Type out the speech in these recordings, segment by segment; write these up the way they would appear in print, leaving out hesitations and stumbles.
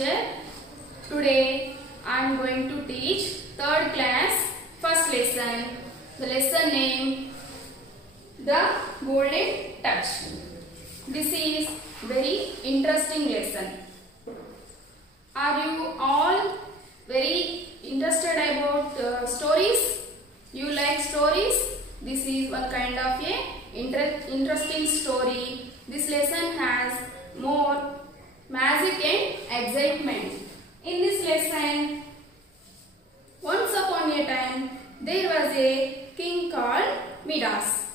teacher. Today I am going to teach 3rd class first lesson. The lesson name The Golden Touch. This is very interesting lesson. Are you all very interested about stories? You like stories? This is one kind of a interesting story. This lesson has more magic and excitement. In this lesson, once upon a time, there was a king called Midas.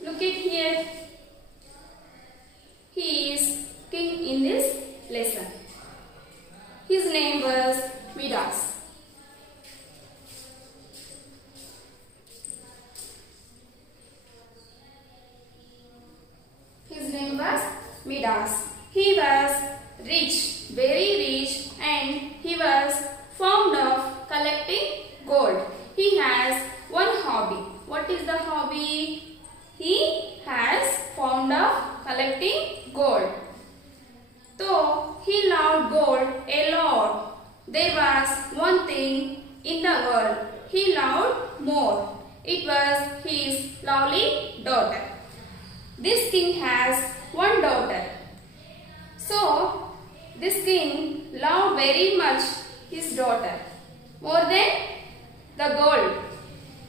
Look at here. He is king in this lesson. His name was Midas. His name was Midas. He was rich, very rich, and he was fond of collecting gold. He has one hobby. What is the hobby? He has fond of collecting gold. So he loved gold a lot. There was one thing in the world he loved more. It was his lovely daughter. This king has one daughter. So this king loved very much his daughter, more than the gold,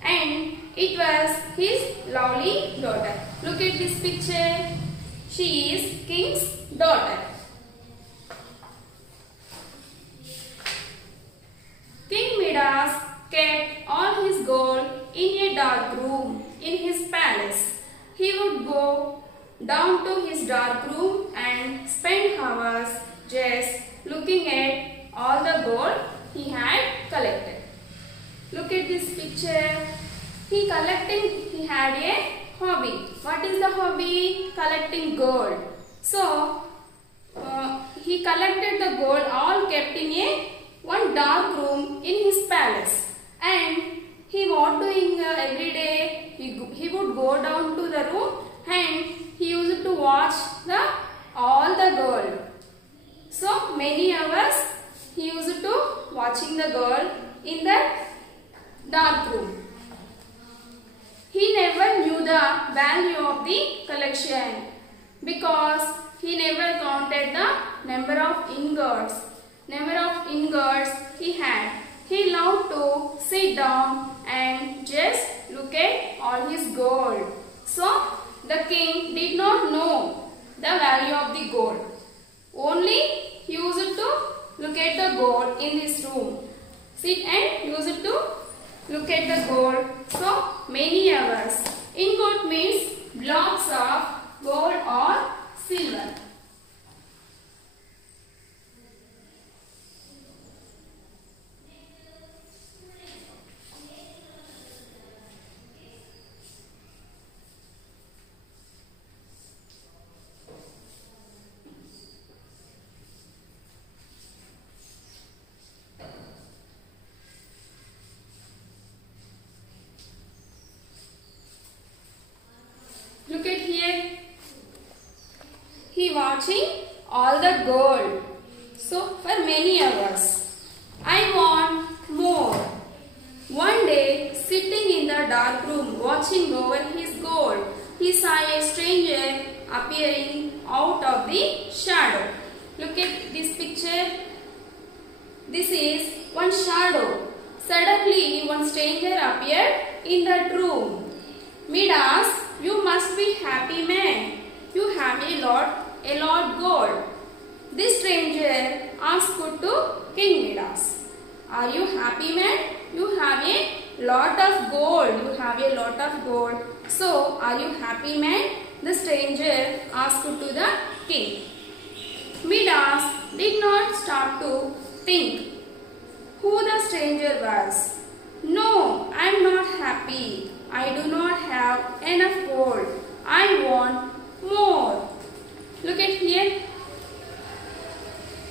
and it was his lovely daughter. Look at this picture. She is king's daughter. King Midas kept all his gold in a dark room in his palace. He would go down to his dark room and spend hours just looking at all the gold he had collected. Look at this picture. He had a hobby. What is the hobby? Collecting gold. So he collected the gold all kept in one dark room in his palace, and he was doing every day. He would go down to the room and he used to watch all the gold. So many hours he used to watching the gold in the dark room. He never knew the value of the collection because he never counted the number of ingots. He had. He loved to sit down and just look at all his gold. So the king did not know the value of the gold. Only he used to look at the gold in this room. Sit and used to look at the gold. So many hours. Ingot means blocks of gold or silver. Look at here. He watching all the gold. So for many hours. I want more. One day, sitting in the dark room watching over his gold, he saw a stranger appearing out of the shadow. Look at this picture. This is one shadow. Suddenly, one stranger appeared in that room. Midas, you must be happy man. You have a lot gold. This stranger asked to King Midas. Are you happy man? You have a lot of gold. So are you happy man? The stranger asked to the king. Midas did not stop to think who the stranger was. No, I am not happy. I do not have enough gold. I want more. Look at here.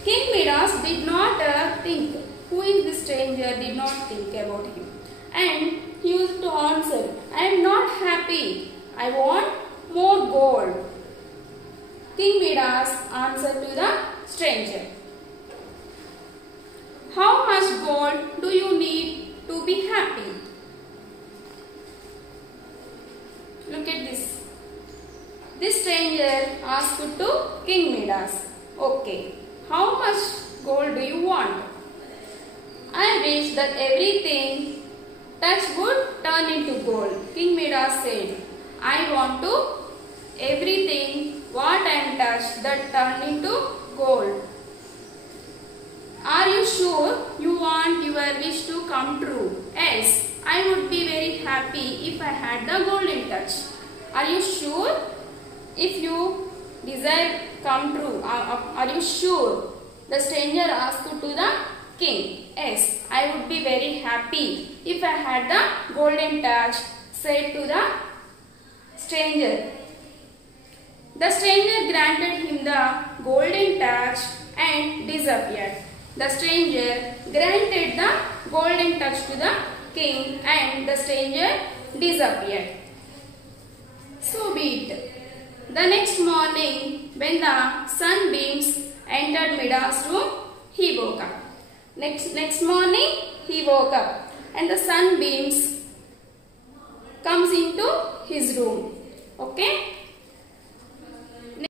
King Midas did not think. Who is this stranger? Did not think about him. And he used to answer, I am not happy. I want more gold. King Midas answered to the stranger. how much gold do you need to be happy? Look at this. This stranger asked to King Midas, okay, how much gold do you want? I wish that everything touched would turn into gold. King Midas said, I want to everything what I am touched that turn into gold. Are you sure you want your wish to come true? Yes, I would be very happy if I had the golden touch. Are you sure? If you desire come true, are you sure? The stranger asked to the king. Yes, I would be very happy if I had the golden touch, said to the stranger. The stranger granted him the golden touch and disappeared. The stranger granted the golden touch to the king and the stranger disappeared. So be it. The next morning, when the sunbeams entered Midas' room, he woke up. Next morning, he woke up and the sunbeams comes into his room. Okay.